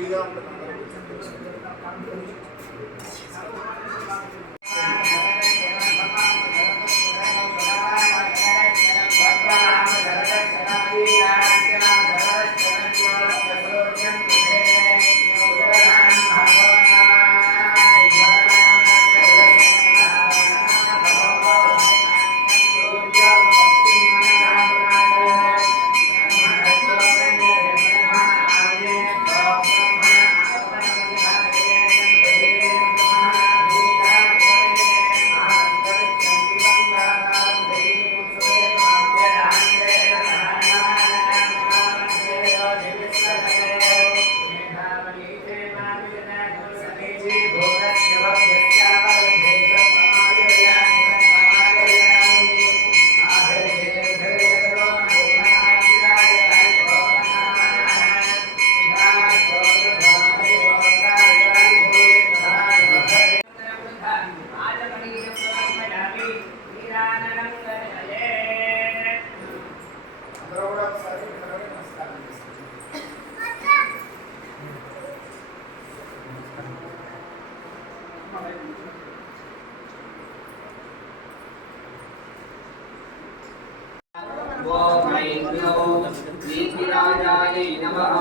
ఫ్రీగా ఉంటుంది. ఓం ఐంద్రౌ నీతిరాజాయై నమః.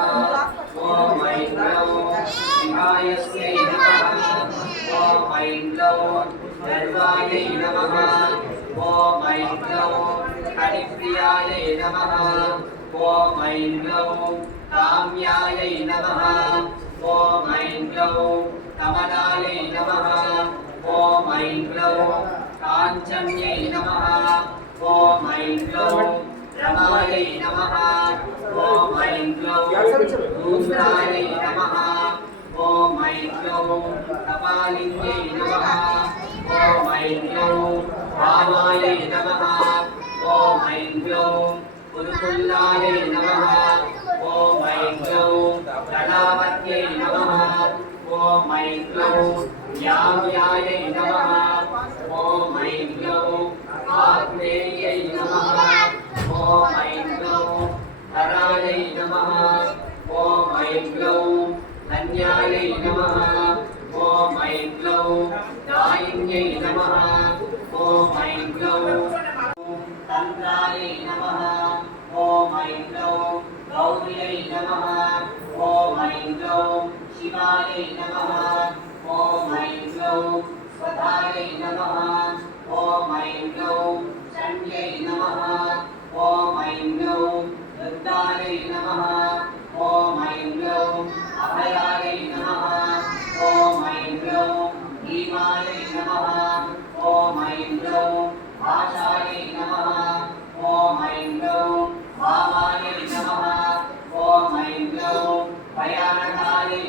ఓం ఐంద్రౌ శివాయస్యై నమః. ఓం ఐంద్రౌ గర్వాయై నమః. ఓం ఐంద్రౌ హరిప్రియాయై నమః. ఓం ఐంద్రౌ కామ్యాయై నమః. ఓం ఐంద్రౌ కమలాయై నమః. ఓం ఐంద్రౌ కాంచన్యై నమః. ఓం ఐంద్రౌ रमायै नमः। नमः। नमः। स्वधायै नमः ॐ ऐं क्लौं शन्यै नमः ॐ ऐं क्लौं वृद्धायै नमः ॐ ऐं क्लौं अभयायै नमः ॐ ऐं क्लौं भीमायै नमः ॐ ऐं क्लौं आशायै नमः ॐ ऐं क्लौं वामायै नमः ॐ ऐं क्लौं भयानकायै